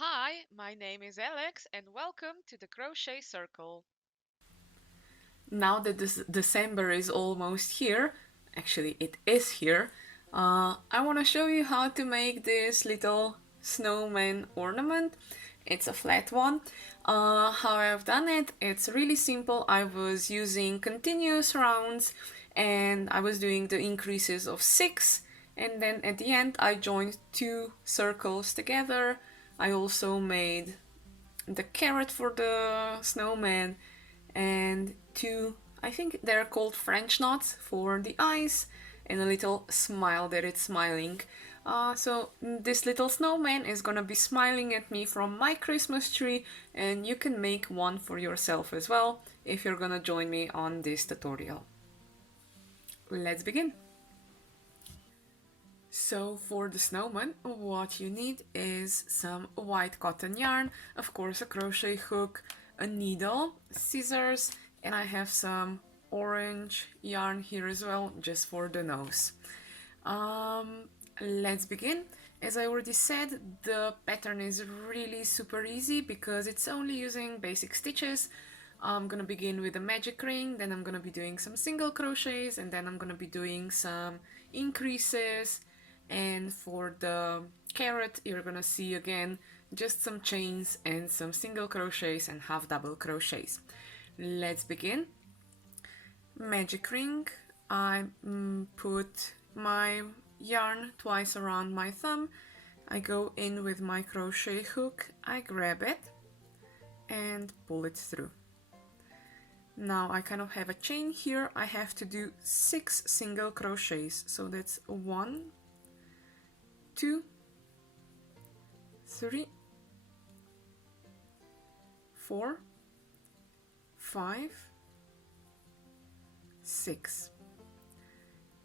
Hi, my name is Alex and welcome to the Crochet Circle. Now that this December is almost here, actually it is here, I want to show you how to make this little snowman ornament. It's a flat one. How I've done it, it's really simple. I was using continuous rounds and I was doing the increases of 6, and then at the end I joined two circles together. I also made the carrot for the snowman and two, I think they're called French knots for the eyes, and a little smile that it's smiling. So this little snowman is gonna be smiling at me from my Christmas tree, and you can make one for yourself as well if you're gonna join me on this tutorial. Let's begin. So for the snowman, what you need is some white cotton yarn, of course a crochet hook, a needle, scissors, and I have some orange yarn here as well, just for the nose. Let's begin. As I already said, the pattern is really super easy because it's only using basic stitches. I'm gonna begin with a magic ring, then I'm gonna be doing some single crochets, and then I'm gonna be doing some increases. And for the carrot, you're gonna see again just some chains and some single crochets and half double crochets. Let's begin. Magic ring. I put my yarn twice around my thumb. I go in with my crochet hook, I grab it and pull it through. Now I kind of have a chain here. I have to do 6 single crochets, so that's 1, 2, 3, 4, 5, 6,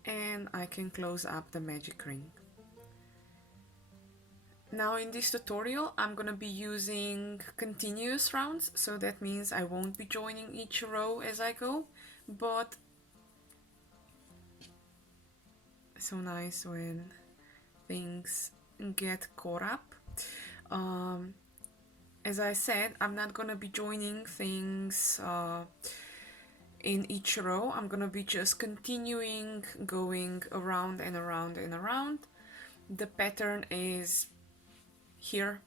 and I can close up the magic ring. Now in this tutorial I'm gonna be using continuous rounds, so that means I won't be joining each row as I go, but so nice when things get caught up. As I said, I'm not gonna be joining things in each row. I'm gonna be just continuing going around and around and around. The pattern is here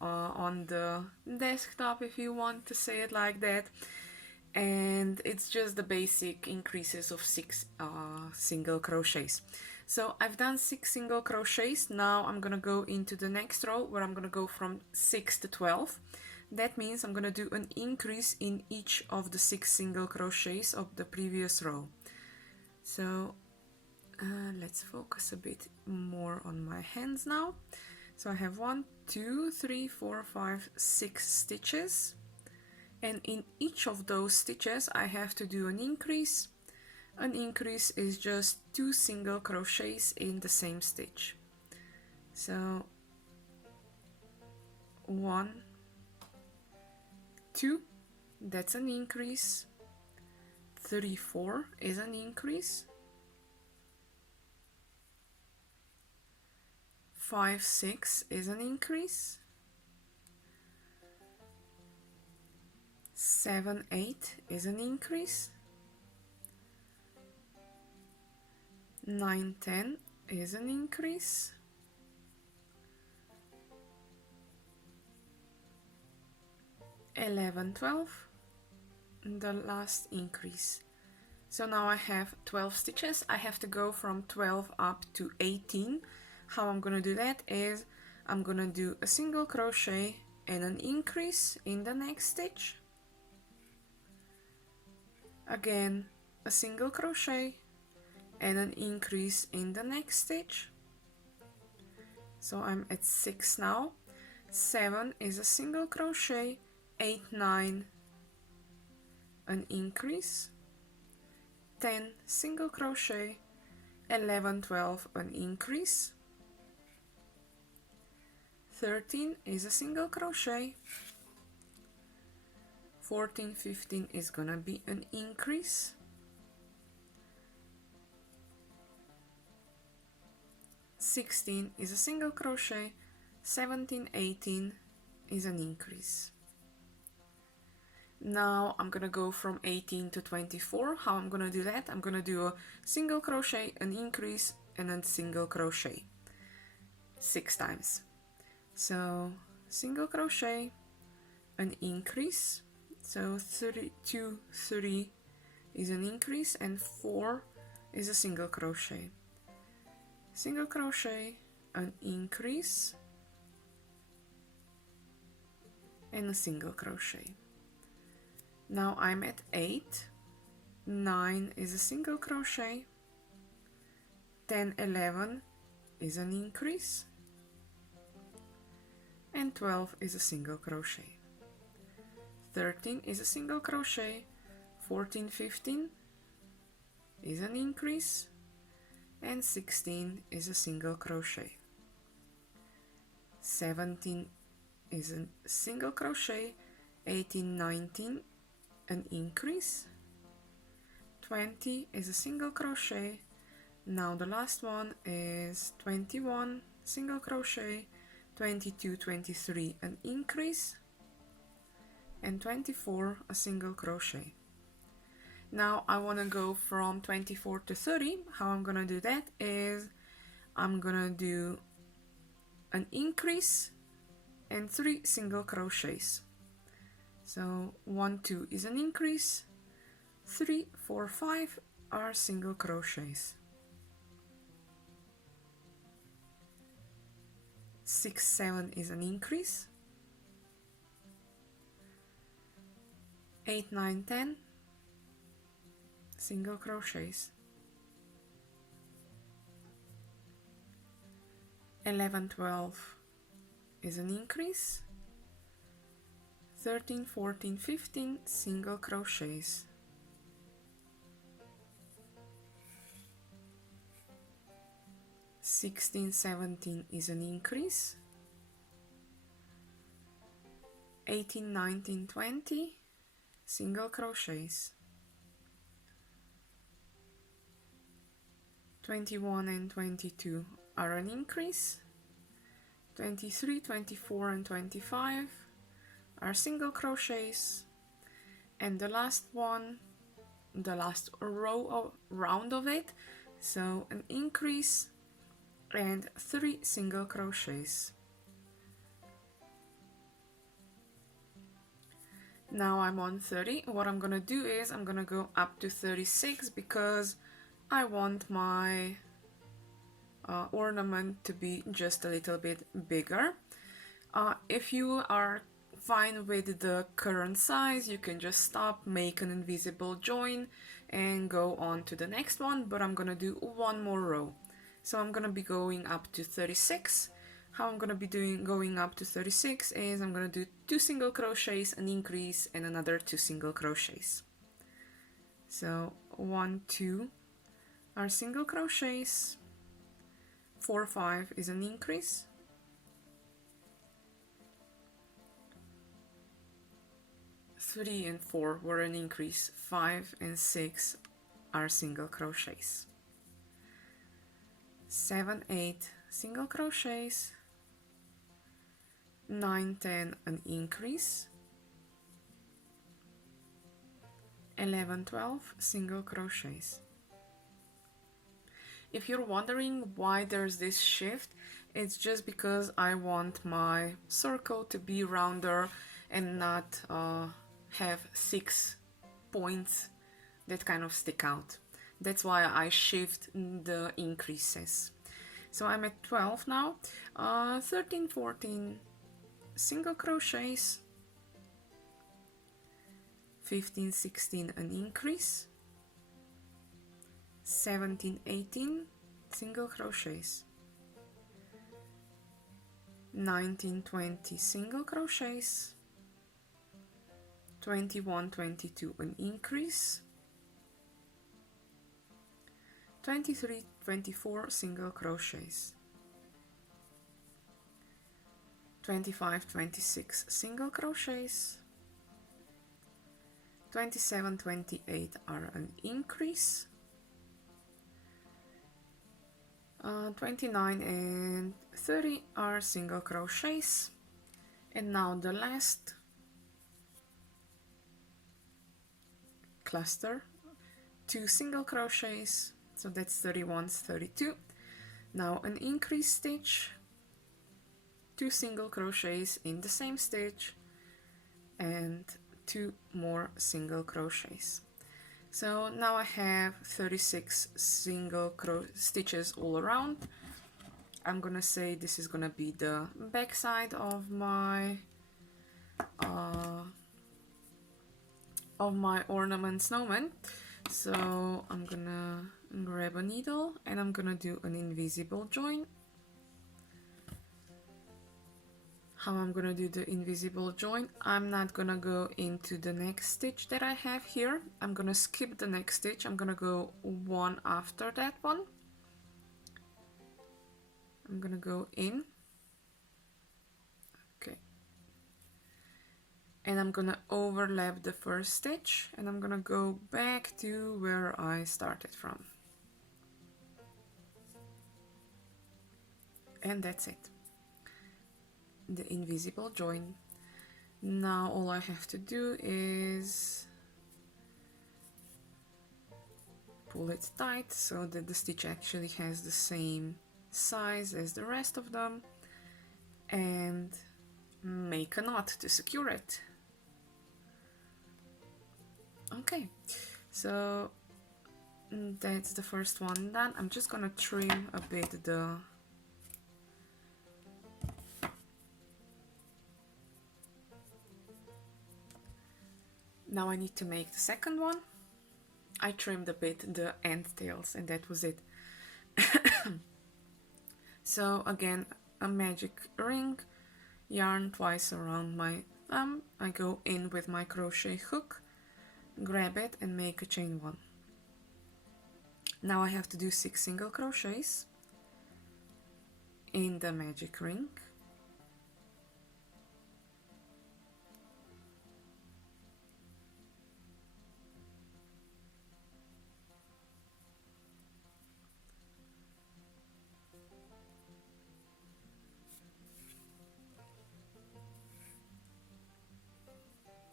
on the desktop, if you want to say it like that, and it's just the basic increases of 6 single crochets. So I've done 6 single crochets. Now I'm gonna go into the next row where I'm gonna go from 6 to 12. That means I'm gonna do an increase in each of the 6 single crochets of the previous row. So let's focus a bit more on my hands now. So I have 1, 2, 3, 4, 5, 6 stitches, and in each of those stitches I have to do an increase. An increase is just 2 single crochets in the same stitch. So 1, 2, that's an increase. 3, 4 is an increase. 5, 6 is an increase. 7, 8 is an increase. 9, 10 is an increase. 11, 12, the last increase. So now I have 12 stitches. I have to go from 12 up to 18. How I'm gonna do that is I'm gonna do a single crochet and an increase in the next stitch. Again, a single crochet and an increase in the next stitch. So I'm at 6 now. 7 is a single crochet, 8, 9, an increase, 10 single crochet, 11, 12, an increase, 13 is a single crochet, 14, 15 is gonna be an increase, 16 is a single crochet, 17, 18 is an increase. Now I'm gonna go from 18 to 24. How I'm gonna do that? I'm gonna do a single crochet, an increase, and a single crochet 6 times. So single crochet, an increase, so 32, 3 is an increase, and 4 is a single crochet. Single crochet, an increase, and a single crochet. Now I'm at 8, 9 is a single crochet, 10, 11 is an increase, and 12 is a single crochet. 13 is a single crochet, 14, 15 is an increase, and 16 is a single crochet. 17 is a single crochet, 18, 19 an increase, 20 is a single crochet. Now the last one is 21 single crochet, 22, 23 an increase, and 24 a single crochet. Now I want to go from 24 to 30. How I'm gonna do that is I'm gonna do an increase and 3 single crochets. So 1, 2 is an increase, 3, 4, 5 are single crochets. 6, 7 is an increase, 8, 9, 10 single crochets, 11, 12 is an increase, 13, 14, 15 single crochets, 16, 17 is an increase, 18, 19, 20 single crochets, 21 and 22 are an increase, 23, 24 and 25 are single crochets, and the last one, the last round of it, so an increase and 3 single crochets. Now I'm on 30. What I'm gonna do is I'm gonna go up to 36 because I want my ornament to be just a little bit bigger. If you are fine with the current size, you can just stop, make an invisible join, and go on to the next one, but I'm gonna do one more row. So I'm gonna be going up to 36. How I'm gonna be going up to 36 is I'm gonna do 2 single crochets, an increase, and another 2 single crochets. So 1, 2 are single crochets, 4, 5 is an increase, 3 and 4 were an increase, 5 and 6 are single crochets, 7, 8 single crochets, 9, 10 an increase, 11, 12 single crochets. If you're wondering why there's this shift, it's just because I want my circle to be rounder and not have 6 points that kind of stick out. That's why I shift the increases. So I'm at 12 now, 13, 14 single crochets, 15, 16 an increase, 17, 18 single crochets, 19, 20 single crochets, 21, 22 an increase, 23, 24 single crochets, 25, 26 single crochets, 27, 28 are an increase, 29 and 30 are single crochets, and now the last cluster, 2 single crochets, so that's 31, 32. Now an increase stitch, 2 single crochets in the same stitch, and 2 more single crochets. So now I have 36 single stitches all around. I'm gonna say this is gonna be the back side of my ornament snowman. So I'm gonna grab a needle and I'm gonna do an invisible join. How I'm gonna do the invisible join, I'm not gonna go into the next stitch that I have here. I'm gonna skip the next stitch. I'm gonna go one after that one. I'm gonna go in, okay, and I'm gonna overlap the first stitch and I'm gonna go back to where I started from, and that's it, the invisible join. Now all I have to do is pull it tight so that the stitch actually has the same size as the rest of them, and make a knot to secure it. Okay, so that's the first one done. I'm just gonna trim a bit the now I need to make the second one. I trimmed a bit the end tails and that was it. So again, a magic ring, yarn twice around my thumb, I go in with my crochet hook, grab it and make a chain 1. Now I have to do 6 single crochets in the magic ring.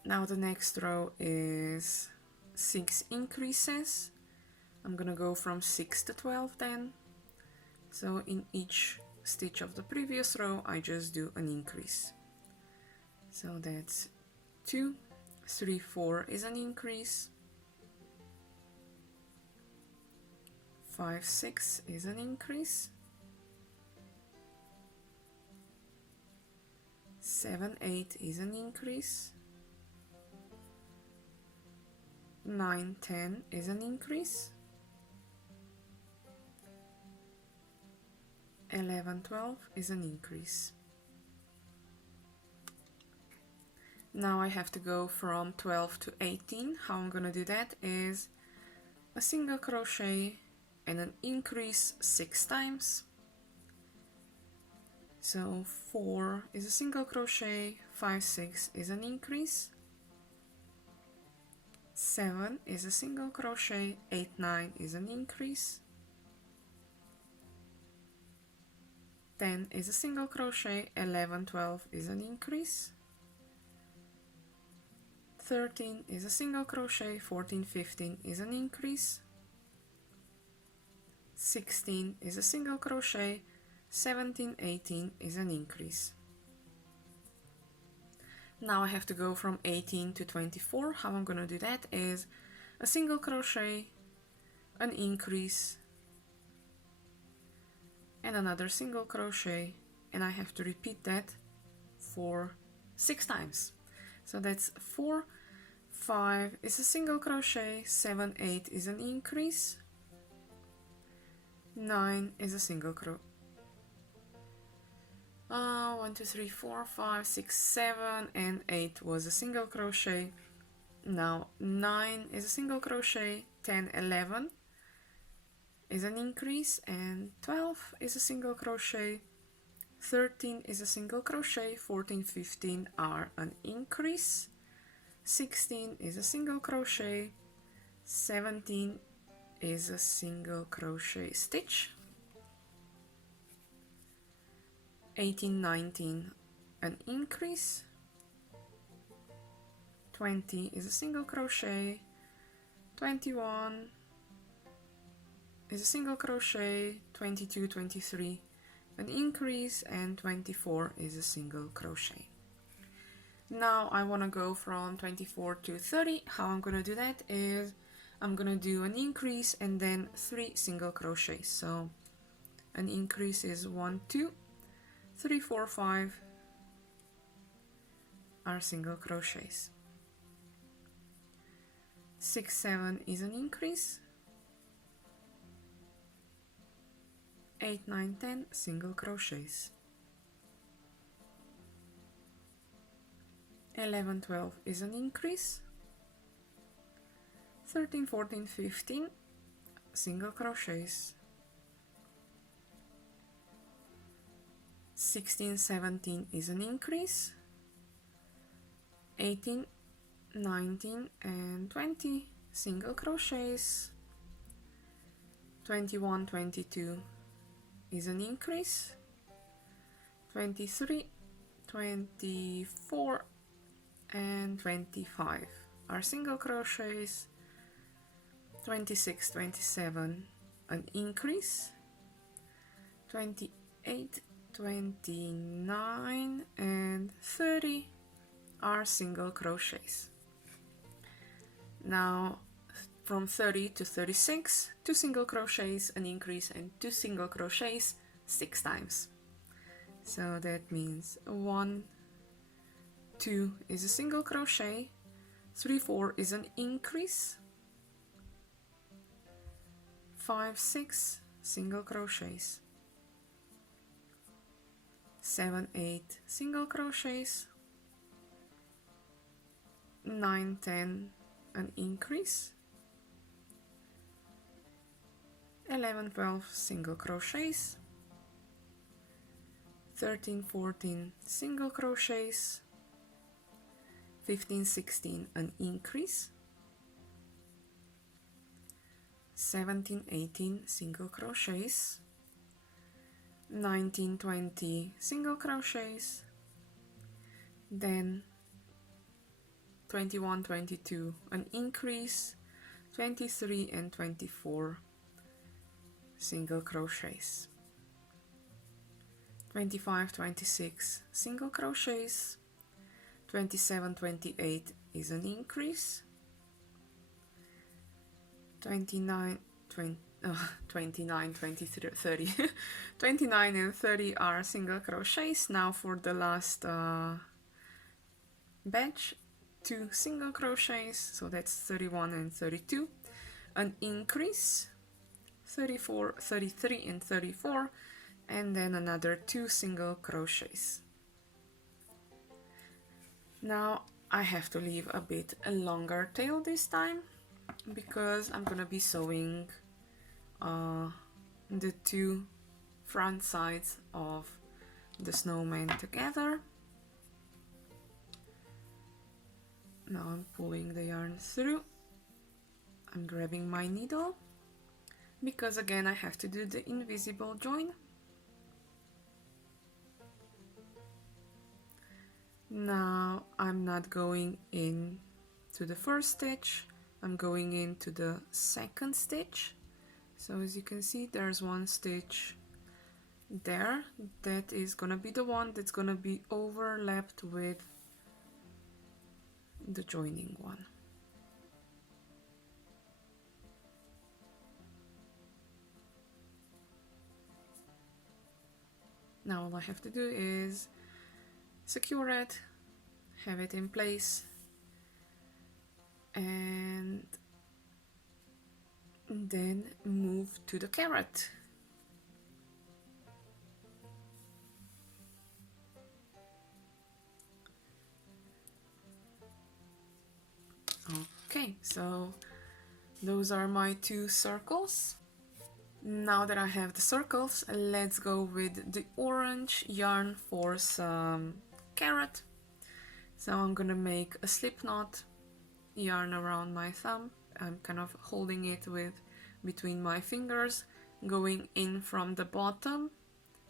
Now the next row is 6 increases. I'm gonna go from 6 to 12 then. So in each stitch of the previous row I just do an increase. So that's 2, 3, 4 is an increase, 5, 6 is an increase, 7, 8 is an increase, 9, 10 is an increase, 11, 12 is an increase. Now I have to go from 12 to 18. How I'm gonna do that is a single crochet and an increase 6 times. So 4 is a single crochet, 5, 6 is an increase, 7 is a single crochet, 8, 9 is an increase, 10 is a single crochet, 11, 12 is an increase, 13 is a single crochet, 14, 15 is an increase, 16 is a single crochet, 17, 18 is an increase. Now I have to go from 18 to 24. How I'm gonna do that is a single crochet, an increase, and another single crochet, and I have to repeat that for 6 times. So that's 4, 5 is a single crochet, 7, 8 is an increase, 9 is a single crochet. 1, 2, 3, 4, 5, 6, 7 and 8 was a single crochet. Now 9 is a single crochet, 10, 11 is an increase, and 12 is a single crochet, 13 is a single crochet, 14, 15 are an increase, 16 is a single crochet, 17 is a single crochet stitch, 18, 19, an increase, 20 is a single crochet, 21 is a single crochet, 22, 23, an increase, and 24 is a single crochet. Now I want to go from 24 to 30. How I'm going to do that is I'm going to do an increase and then 3 single crochets. So an increase is 1, 2, 3, 4, 5 are single crochets. 6, 7 is an increase. 8, 9, 10 single crochets. 11, 12 is an increase. 13, 14, 15 single crochets. 16, 17 is an increase. 18, 19 and 20 single crochets. 21, 22 is an increase. 23, 24 and 25 are single crochets. 26, 27 an increase. 28, 29 and 30 are single crochets. Now from 30 to 36, 2 single crochets, an increase, and 2 single crochets 6 times. So that means 1, 2 is a single crochet, 3, 4 is an increase, 5, 6 single crochets, 7, 8 single crochets, 9, 10 an increase, 11, 12 single crochets, 13, 14 single crochets, 15, 16 an increase, 17, 18 single crochets, 19, 20 single crochets, then 21, 22 an increase, 23 and 24 single crochets, 25, 26 single crochets, 27, 28 is an increase, 29, 29, 23, 30 29 and 30 are single crochets. Now for the last batch, 2 single crochets, so that's 31 and 32, an increase, 34, 33 and 34, and then another 2 single crochets. Now I have to leave a bit a longer tail this time because I'm gonna be sewing the 2 front sides of the snowman together. Now I'm pulling the yarn through. I'm grabbing my needle because again I have to do the invisible join. Now I'm not going in to the first stitch, I'm going into the second stitch. So as you can see, there's one stitch there that is gonna be the one that's gonna be overlapped with the joining one. Now all I have to do is secure it, have it in place, and then move to the carrot. Okay, so those are my 2 circles. Now that I have the circles, let's go with the orange yarn for some carrot. So I'm gonna make a slip knot yarn around my thumb. I'm kind of holding it with between my fingers, going in from the bottom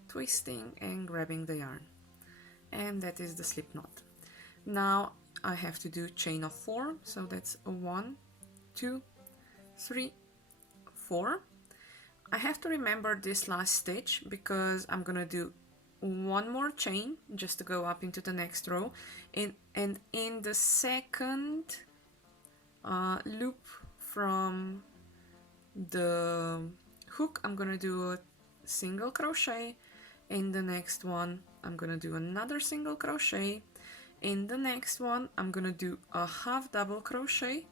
twisting and grabbing the yarn. And that is the slip knot. Now I have to do chain of 4, so that's a 1, 2, 3, 4. I have to remember this last stitch because I'm gonna do one more chain just to go up into the next row, and in the second loop from the hook I'm gonna do a single crochet. In the next one I'm gonna do another single crochet. In the next one I'm gonna do a half double crochet,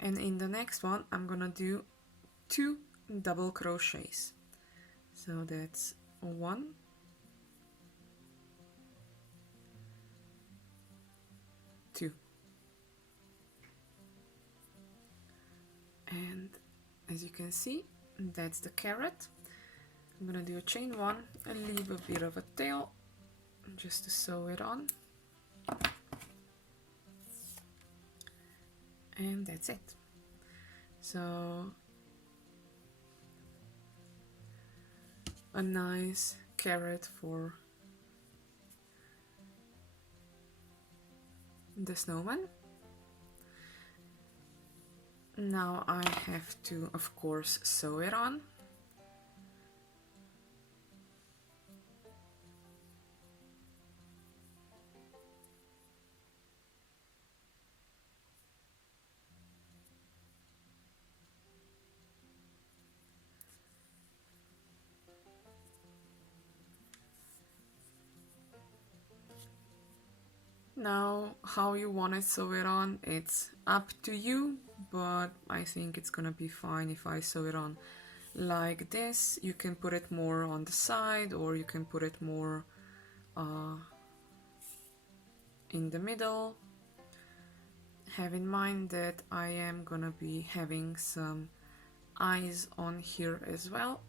and in the next one I'm gonna do 2 double crochets. So that's 1, 2, and as you can see, that's the carrot. I'm gonna do a chain 1 and leave a bit of a tail just to sew it on, and that's it. So a nice carrot for the snowman. Now I have to, of course, sew it on. Now, how you want to sew it on, it's up to you, but I think it's gonna be fine if I sew it on like this. You can put it more on the side, or you can put it more in the middle. Have in mind that I am gonna be having some eyes on here as well.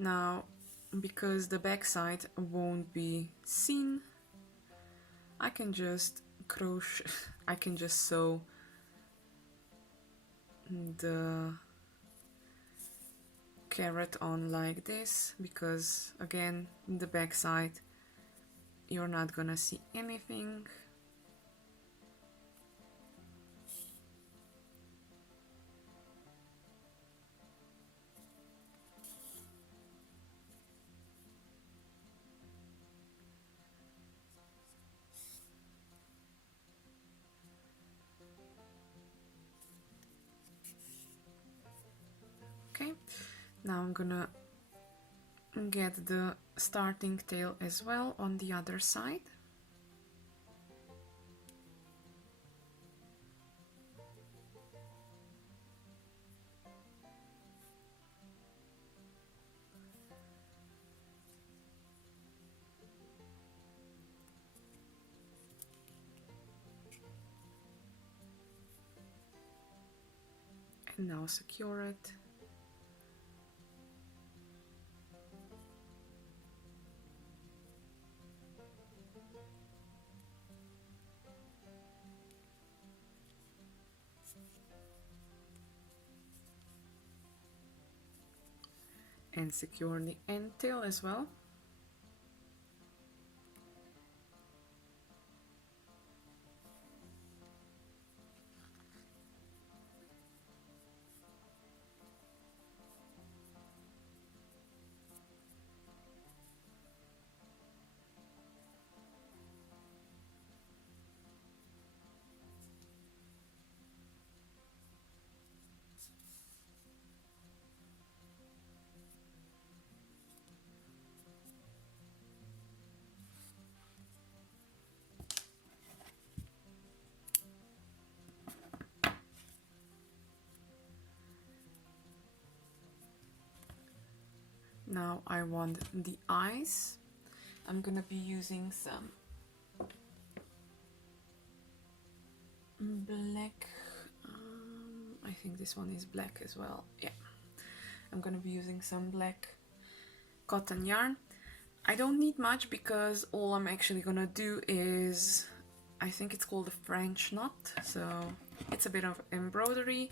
Now, because the back side won't be seen, I can just crochet, I can just sew the carrot on like this, because again, the back side you're not gonna see anything. Okay, now I'm gonna get the starting tail as well on the other side. And now secure it. And secure the end tail as well. Now I want the eyes. I'm gonna be using some black, I think this one is black as well. Yeah, I'm gonna be using some black cotton yarn. I don't need much because all I'm actually gonna do is, I think it's called a French knot, so it's a bit of embroidery,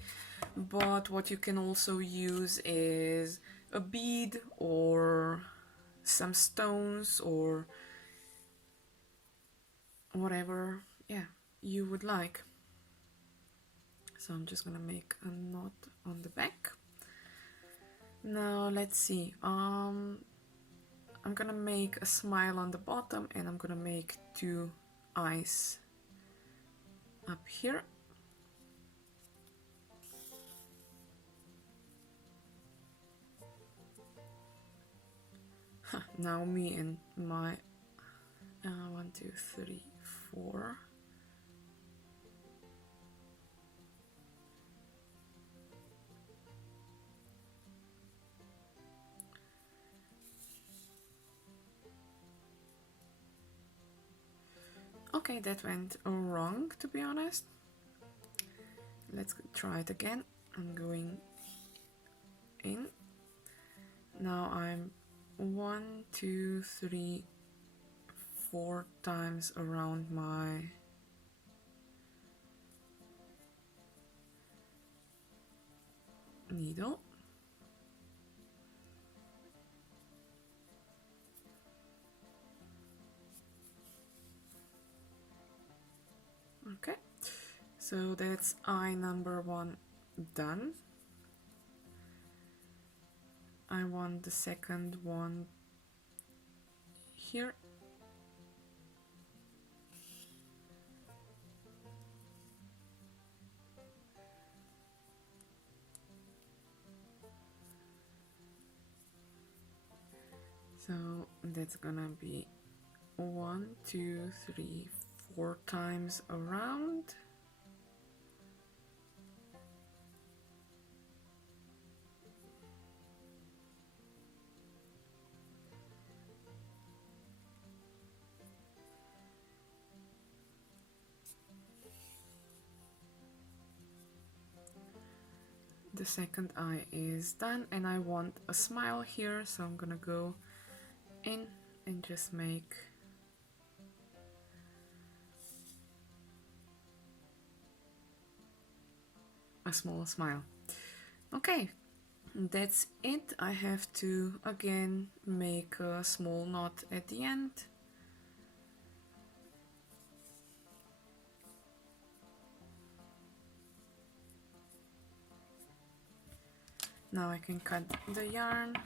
but what you can also use is a bead or some stones or whatever, yeah, you would like. So I'm just gonna make a knot on the back. Now let's see, I'm gonna make a smile on the bottom and I'm gonna make two eyes up here. Now me and my 1, 2, 3, 4. Okay, that went wrong, to be honest. Let's try it again. I'm going in. Now I'm 1, 2, 3, 4 times around my needle. Okay, so that's eye number 1 done. I want the second one here. So that's gonna be 1, 2, 3, 4 times around. The second eye is done and I want a smile here, so I'm gonna go in and just make a small smile. Okay, that's it. I have to again make a small knot at the end. Now I can cut the yarn.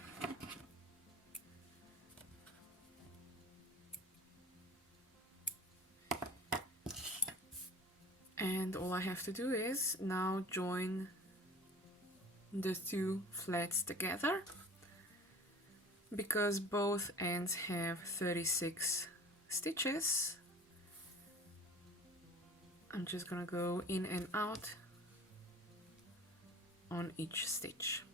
And all I have to do is now join the two flats together. Because both ends have 36 stitches, I'm just gonna go in and out on each stitch.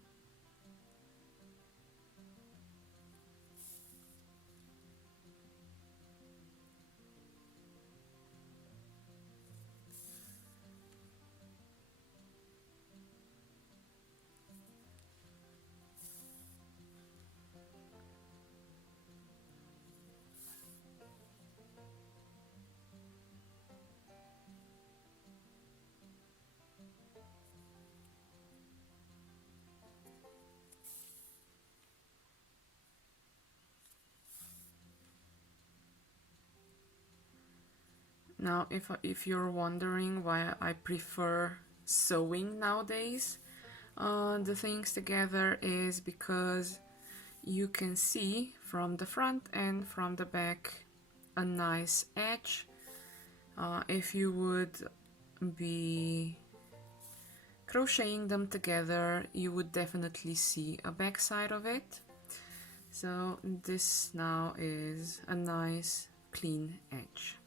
Now, if you're wondering why I prefer sewing nowadays, the things together is because you can see from the front and from the back a nice edge. If you would be crocheting them together, you would definitely see a back side of it. So this now is a nice clean edge.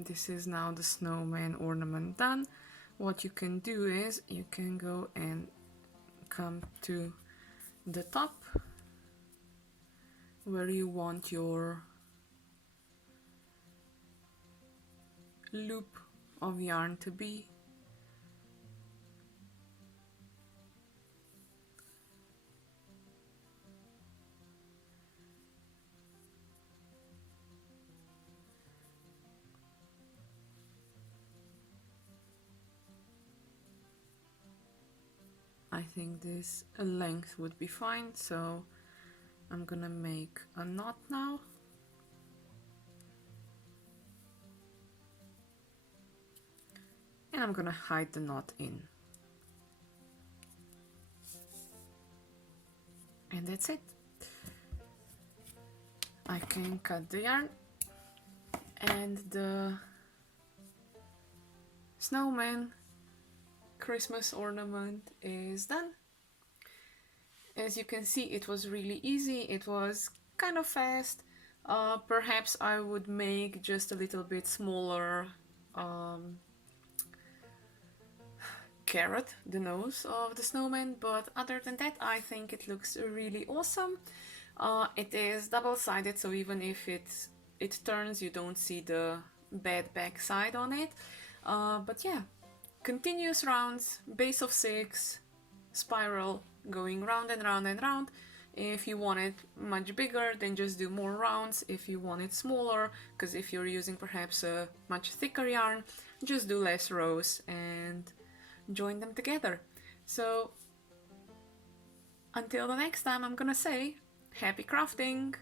and this is now the snowman ornament done. What you can do is you can go and come to the top where you want your loop of yarn to be. I think this length would be fine, so I'm gonna make a knot now. And I'm gonna hide the knot in. And that's it. I can cut the yarn and the snowman Christmas ornament is done. As you can see, it was really easy, it was kind of fast. Perhaps I would make just a little bit smaller carrot, the nose of the snowman, but other than that I think it looks really awesome. It is double-sided, so even if it turns, you don't see the bad back side on it. But yeah, continuous rounds, base of 6, spiral, going round and round and round. If you want it much bigger, then just do more rounds. If you want it smaller, because if you're using perhaps a much thicker yarn, just do less rows and join them together. So until the next time, I'm gonna say happy crafting!